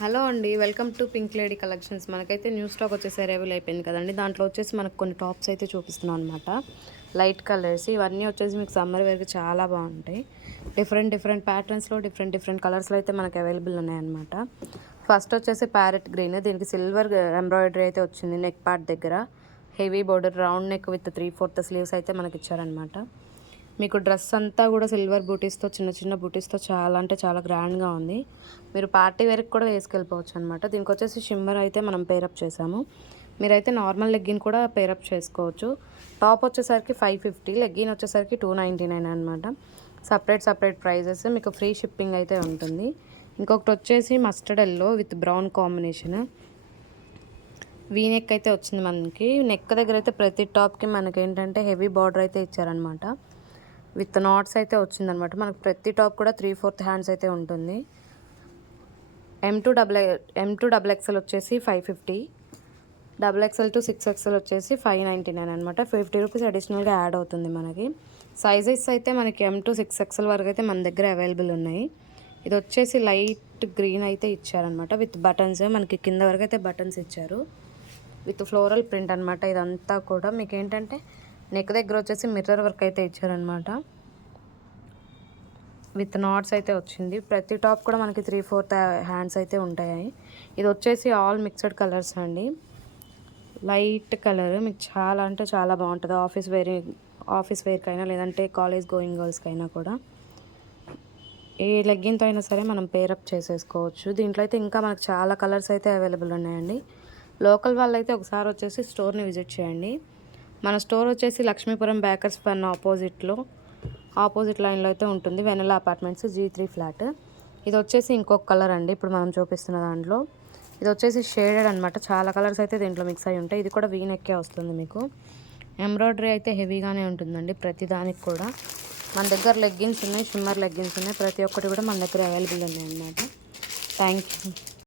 Hello అండి, welcome to pink lady collections. మనకైతే new stock వచ్చేసి అరైవల్ అయిపోయింది కదండి. దాంట్లో వచ్చేసి మనకు కొన్ని టాప్స్ అయితే చూపిస్తున్నాం అనమాట. లైట్ కలర్స్ ఇవన్నీ వచ్చేసి మీకు సమ్మర్ వేర్కి చాలా బాగుంటాయి. డిఫరెంట్ ప్యాటర్న్స్లో డిఫరెంట్ కలర్స్లో అయితే మనకు అవైలబుల్ ఉన్నాయన్నమాట. ఫస్ట్ వచ్చేసి ప్యారెట్ గ్రీన్, దీనికి సిల్వర్ ఎంబ్రాయిడరీ అయితే వచ్చింది. నెక్ పార్ట్ దగ్గర heavy border, round neck with 3/4 sleeves అయితే మనకి ఇచ్చారనమాట. మీకు డ్రెస్ అంతా కూడా సిల్వర్ బూటీస్తో చిన్న బూటీస్తో చాలా అంటే చాలా గ్రాండ్గా ఉంది. మీరు పార్టీ వేర్కి కూడా వేసుకెళ్ళిపోవచ్చు అనమాట. దీనికి వచ్చేసి షిమ్మర్ అయితే మనం పేరప్ చేసాము. మీరైతే నార్మల్ లెగ్గిన్ కూడా పేరప్ చేసుకోవచ్చు. టాప్ వచ్చేసరికి 550, లెగ్గిన్ వచ్చేసరికి 299 అనమాట. సపరేట్ ప్రైజెస్, మీకు ఫ్రీ షిప్పింగ్ అయితే ఉంటుంది. ఇంకొకటి వచ్చేసి mustard yellow with brown combination V neck అయితే వచ్చింది మనకి. నెక్ దగ్గర అయితే ప్రతి టాప్కి మనకి ఏంటంటే హెవీ బార్డర్ అయితే ఇచ్చారనమాట. విత్ నాట్స్ అయితే వచ్చిందనమాట. మనకు ప్రతి టాప్ కూడా 3/4 హ్యాండ్స్ అయితే ఉంటుంది. M2 డబుల్ ఎక్స్ఎల్ వచ్చేసి 550, XXL to 6XL వచ్చేసి 599 అనమాట. 50 రూపీస్ అడిషనల్గా యాడ్ అవుతుంది మనకి. సైజెస్ అయితే మనకి M2 6XL వరకు అయితే మన దగ్గర అవైలబుల్ ఉన్నాయి. ఇది వచ్చేసి లైట్ గ్రీన్ అయితే ఇచ్చారనమాట విత్ బటన్స్. మనకి కింద వరకు అయితే బటన్స్ ఇచ్చారు విత్ ఫ్లోరల్ ప్రింట్ అనమాట. ఇదంతా కూడా మీకు ఏంటంటే నెక్ దగ్గర వచ్చేసి మిర్రర్ వర్క్ అయితే ఇచ్చారనమాట. విత్ నాట్స్ అయితే వచ్చింది. ప్రతి టాప్ కూడా మనకి 3/4 హ్యాండ్స్ అయితే ఉంటాయి. ఇది వచ్చేసి ఆల్ మిక్స్డ్ కలర్స్ అండి. లైట్ కలర్ మీకు చాలా అంటే చాలా బాగుంటుంది. ఆఫీస్ వేర్కైనా లేదంటే కాలేజ్ గోయింగ్ గర్ల్స్కైనా కూడా ఏ లెగ్గిన్తో అయినా సరే మనం పేరప్ చేసేసుకోవచ్చు. దీంట్లో అయితే ఇంకా మనకు చాలా కలర్స్ అయితే అవైలబుల్ ఉన్నాయండి. లోకల్ వాళ్ళు అయితే ఒకసారి వచ్చేసి స్టోర్ని విజిట్ చేయండి. మన స్టోర్ వచ్చేసి లక్ష్మీపురం బేకర్స్ ఫన్ ఆపోజిట్ లైన్లో అయితే ఉంటుంది. వెనెలా అపార్ట్మెంట్స్ G3 ఫ్లాట్. ఇది వచ్చేసి ఇంకొక కలర్ అండి. ఇప్పుడు మనం చూపిస్తున్న దాంట్లో ఇది వచ్చేసి షేడెడ్ అనమాట. చాలా కలర్స్ అయితే దీంట్లో మిక్స్ అయి ఉంటాయి. ఇది కూడా వీ నెక్కే వస్తుంది. మీకు ఎంబ్రాయిడరీ అయితే హెవీగానే ఉంటుందండి ప్రతి దానికి కూడా. మన దగ్గర లెగ్గిన్స్ ఉన్నాయి, షిమ్మర్ లెగ్గిన్స్ ఉన్నాయి. ప్రతి ఒక్కటి కూడా మన దగ్గర అవైలబుల్ ఉన్నాయి అన్నమాట. Thank you.